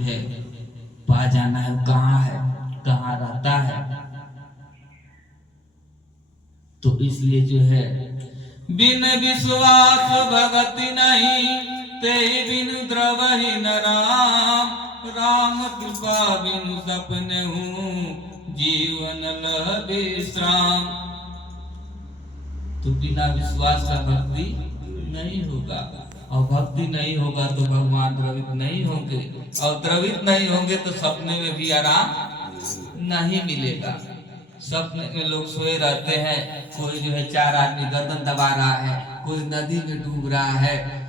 है पा जाना है, कहाँ रहता है। तो इसलिए जो है बिन विश्वास भगति नहीं, ते बिन द्रवहि न राम। राम कृपा बिनु सपने हूँ, जीवन लह विश्राम। तो बिना विश्वास का भक्ति नहीं होगा, और भक्ति नहीं होगा तो भगवान द्रवित नहीं होंगे, और द्रवित नहीं होंगे तो सपने में भी आराम नहीं मिलेगा। सपने में लोग सोए रहते हैं, कोई जो है 4 आदमी गर्दन दबा रहा है, कोई नदी में डूब रहा है,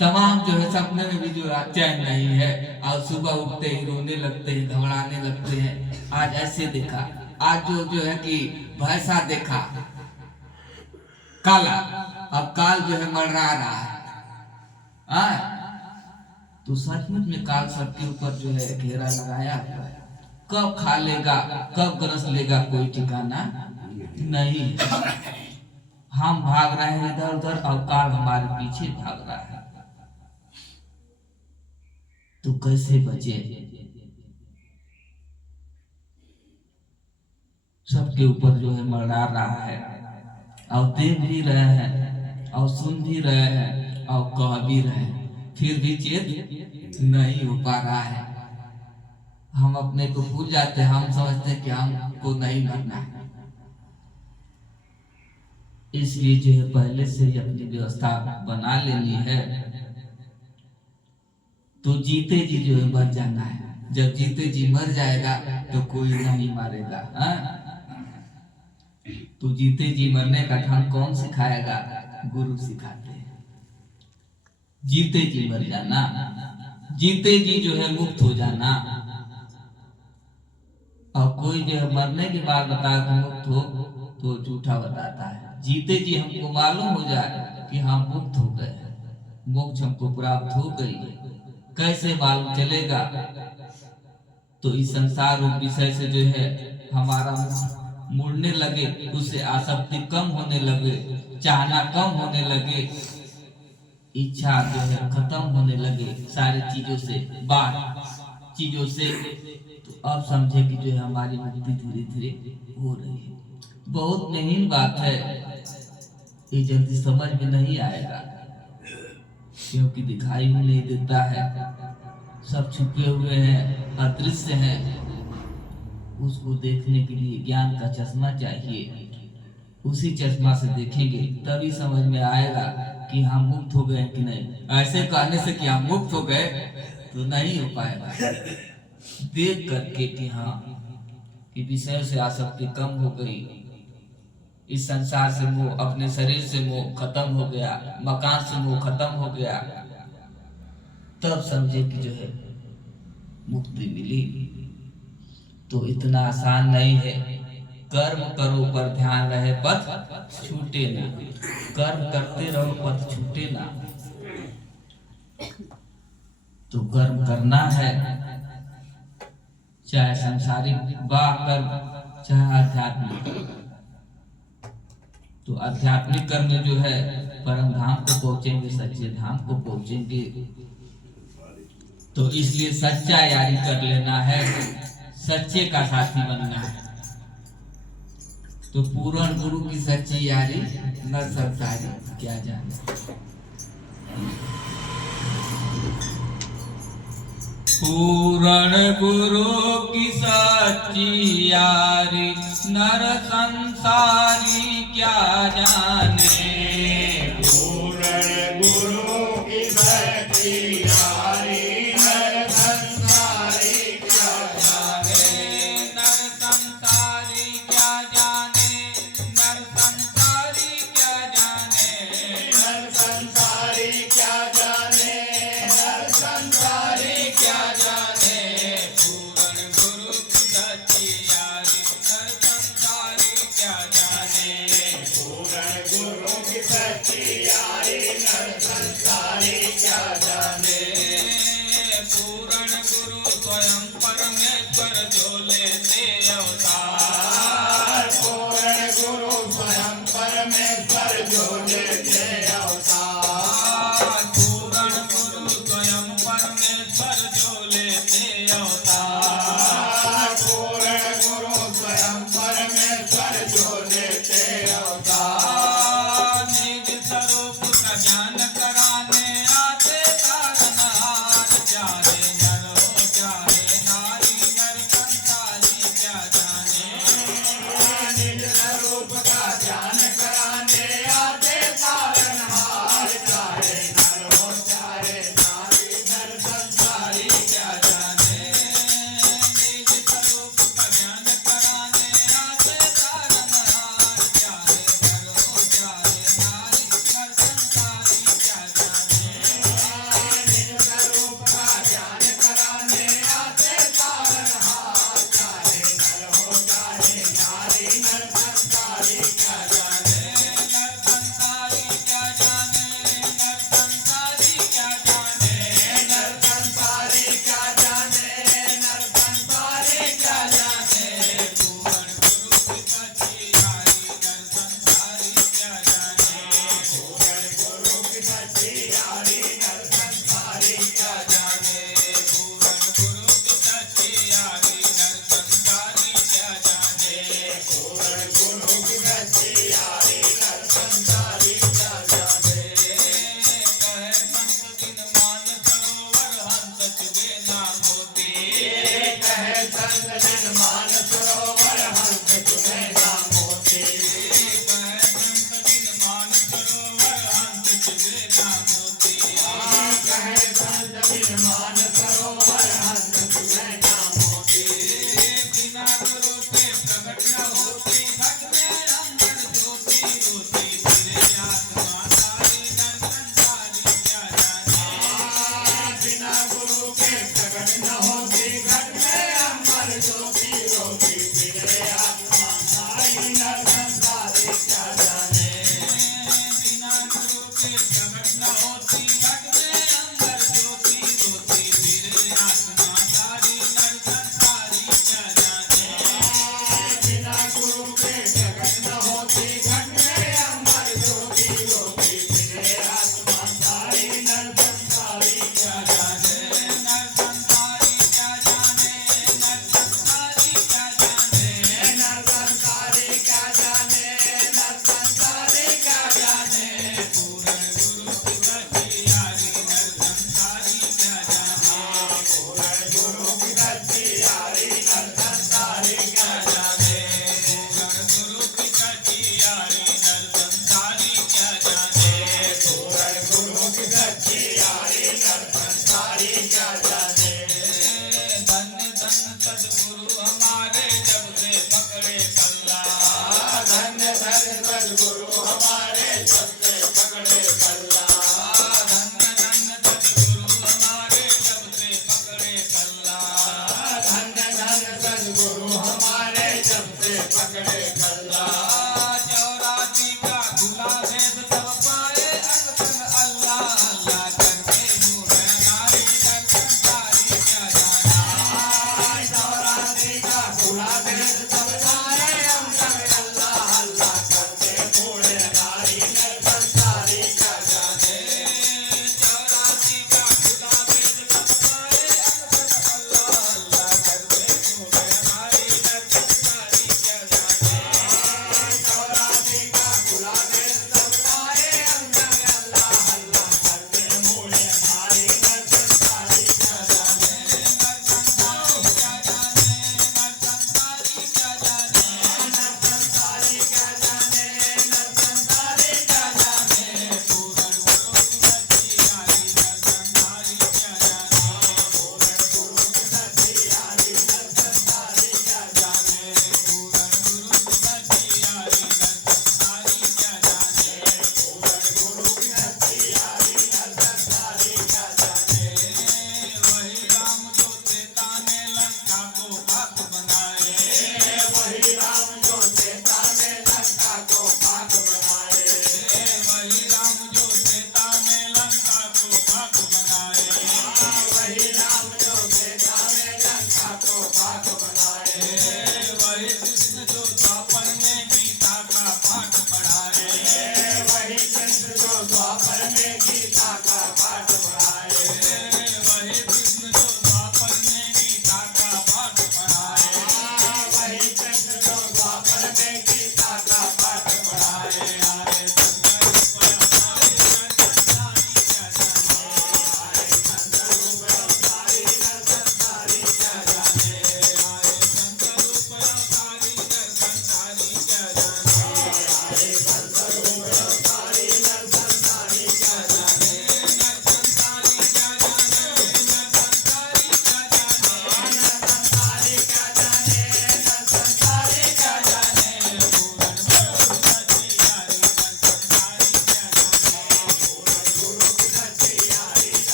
तमाम जो है सपने में भी जो चैन नहीं है, और सुबह उठते ही रोने लगते हैं, घबराने लगते हैं। आज ऐसे देखा, आज जो है कि भैंसा देखा काला, अब काल जो है मंडरा रहा है। तो सचमुच में काल सबके ऊपर जो है घेरा लगाया हुआ है। कब खा लेगा, कब ग्रस लेगा, कोई ठिकाना नहीं। हम भाग रहे हैं इधर उधर, और काल हमारे पीछे भाग रहा है। तो कैसे बचे? सबके ऊपर जो है मंडरा रहा है, और देख भी रहे हैं, और सुन भी रहे हैं, और कह भी रहे हैं, फिर भी चेत नहीं हो पा रहा है। हम अपने को भूल जाते हैं, हम समझते हैं कि हमको नहीं मरना है। इसलिए जो है पहले से ही अपनी व्यवस्था बना लेनी है। तो जीते जी जो है बच जाना है। जब जीते जी मर जाएगा तो कोई नहीं मारेगा। तो जीते जी मरने का ढंग कौन सिखाएगा? गुरु सिखाते हैं। जीते जी मर जाना, जीते जी जो है मुक्त हो जाना। और कोई जो है मरने के बाद बताया मुक्त हो तो झूठा बताता है। जीते जी हमको मालूम हो जाए कि हम मुक्त हो गए, मोक्ष हमको प्राप्त हो गई, कैसे मालूम चलेगा? तो इस संसार रूप विषय से जो है हमारा मुड़ने लगे, उससे आसक्ति कम होने लगे, चाहना कम होने लगे, इच्छा जो है खत्म होने लगे सारी चीजों से, बाहर चीजों से। तो अब समझे कि जो है हमारी मुक्ति धीरे धीरे हो रही है। बहुत महीन बात है, ये जल्दी समझ में नहीं आएगा, क्योंकि दिखाई भी नहीं देता है, सब छुपे हुए हैं, अदृश्य हैं। उसको देखने के लिए ज्ञान का चश्मा चाहिए। उसी चश्मा से देखेंगे तभी समझ में आएगा कि हम मुक्त हो गए कि नहीं। ऐसे कहने से कि हम मुक्त हो गए तो नहीं हो पाएगा। देख करके कि हाँ, कि विषय से आसक्ति कम हो गई, इस संसार से मोह, अपने शरीर से मोह खत्म हो गया, मकान से मोह खत्म हो गया, तब समझे कि जो है मुक्ति मिली। तो इतना आसान नहीं है। कर्म करो पर ध्यान रहे, पथ छूटे ना। कर्म करते रहो, पथ छूटे ना। तो कर्म करना है, चाहे सांसारिक वाह कर्म, चाहे आध्यात्मिक। तो आध्यात्मिक कर्म जो है परम धाम को पहुंचेंगे, सच्चे धाम को पहुंचेंगे। तो इसलिए सच्चा यारी कर लेना है, सच्चे का साथी बनना है। तो पूर्ण गुरु की सच्ची यारी न सरकारी क्या जाने। पूर्ण गुरु की सच्ची यारी नर संसारी क्या जाने। पूर्ण गुरु की सच्ची यारी नर संसारी क्या जाने। नर संसारी क्या जाने, नर संसारी क्या जाने, नर संसारी क्या जाने, नर संसारी क्या जाने। पूर्ण गुरु की सच्ची यारी नर संसारी क्या जाने। पूर्ण गुरु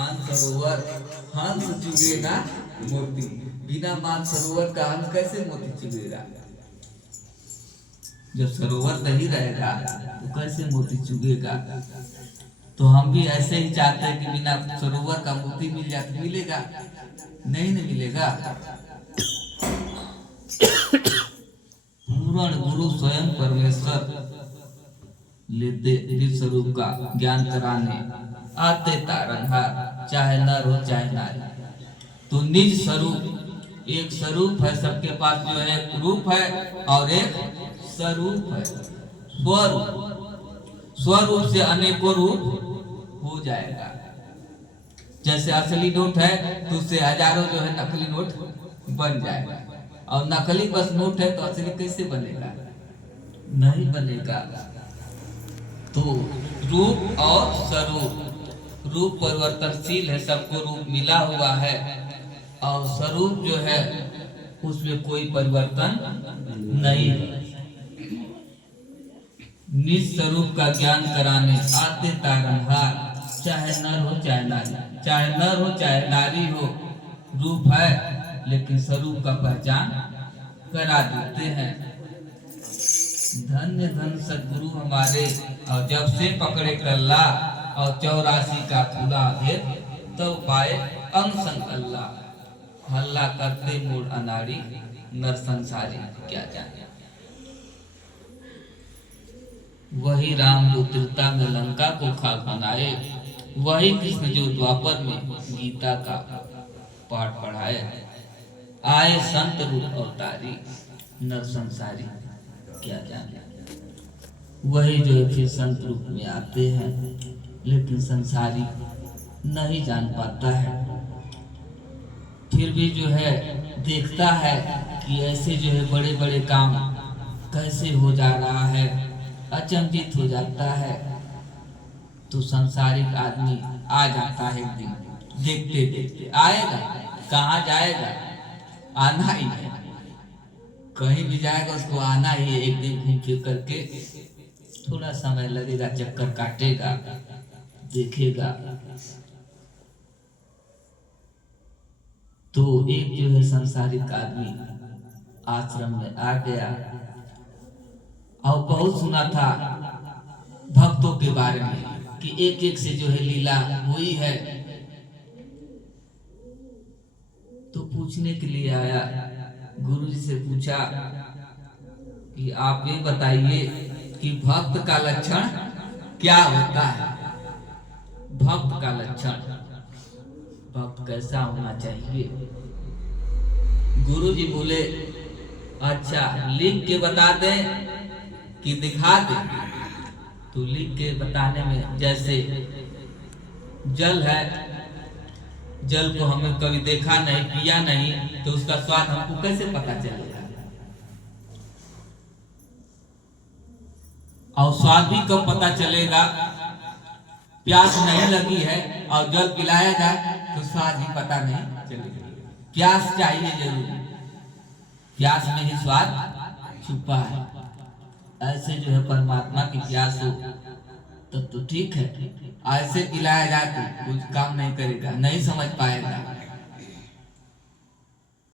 मानसरोवर हंस चुगेगा मोती। बिना मानसरोवर का हंस कैसे मोती चुगेगा? जब सरोवर नहीं रहेगा तो कैसे मोती चुगेगा? तो हम भी ऐसे ही चाहते हैं कि बिना सरोवर का मोती मिल जाए। तो मिलेगा नहीं, नहीं मिलेगा। पूर्ण गुरु स्वयं परमेश्वर लेते निज स्वरूप का ज्ञान कराने आते तारनहार, चाहे नर हो चाहे नारी। तो निज स्वरूप, एक स्वरूप है सबके पास, जो है एक रूप है और एक स्वरूप है। स्वरूप, स्वरूप से अनेकों रूप हो जाएगा। जैसे असली नोट है तो उससे हजारों जो है नकली नोट बन जाएगा, और नकली बस नोट है तो असली कैसे बनेगा? नहीं बनेगा। तो रूप और स्वरूप, रूप परिवर्तनशील है, सबको रूप मिला हुआ है, और स्वरूप जो है उसमें कोई परिवर्तन नहीं है। निज स्वरूप का ज्ञान कराने आते तारनहार, चाहे नर हो चाहे नारी, चाहे नर हो चाहे नारी हो, रूप है लेकिन स्वरूप का पहचान करा देते हैं। धन्य धन सदगुरु हमारे, और जब से पकड़े कल्ला और 84 का खुला भेद, तो पाए अंग संग अल्लाह। हल्ला करते मूड अनाड़ी, नर संसारी क्या जाने। वही राम जो त्रेता में लंका को खाक बनाए, वही कृष्ण जो द्वापर में गीता का पाठ पढ़ाए। आए संत रूप अवतारी, नर संसारी क्या जाने। वही जो है फिर संत रूप में आते हैं, लेकिन संसारी नहीं जान पाता है। फिर भी जो है देखता है कि ऐसे जो है बड़े बड़े काम कैसे हो जा रहा है, अचंभित हो जाता है। तो संसारिक आदमी आ जाता है एक दिन, देखते देखते आएगा, कहाँ जाएगा? आना ही है, कहीं भी जाएगा उसको आना ही है। एक दिन घूम फिर करके थोड़ा समय लगेगा, चक्कर काटेगा, देखेगा। तो एक जो है संसारिक आदमी आश्रम में आ गया, और बहुत सुना था भक्तों के बारे में कि एक एक से जो है लीला हुई है। तो पूछने के लिए आया, गुरुजी से पूछा कि आप ये बताइए कि भक्त का लक्षण क्या होता है? भक्त का लक्षण, भक्त कैसा होना चाहिए? गुरुजी बोले, अच्छा लिख के बता दें कि दिखा दें? तो लिख के बताने में, जैसे जल है, जल को हमें कभी देखा नहीं, पिया नहीं, तो उसका स्वाद हमको कैसे पता चलेगा? और स्वाद भी कब पता चलेगा? प्यास नहीं लगी है और जल पिलाया जाए तो स्वाद ही पता नहीं चलेगा। प्यास चाहिए जरूर, प्यास में ही स्वाद छुपा है। ऐसे जो है परमात्मा की प्यास हो तब तो ठीक है, ऐसे पिलाया जाए तो कुछ काम नहीं करेगा, नहीं समझ पाएगा।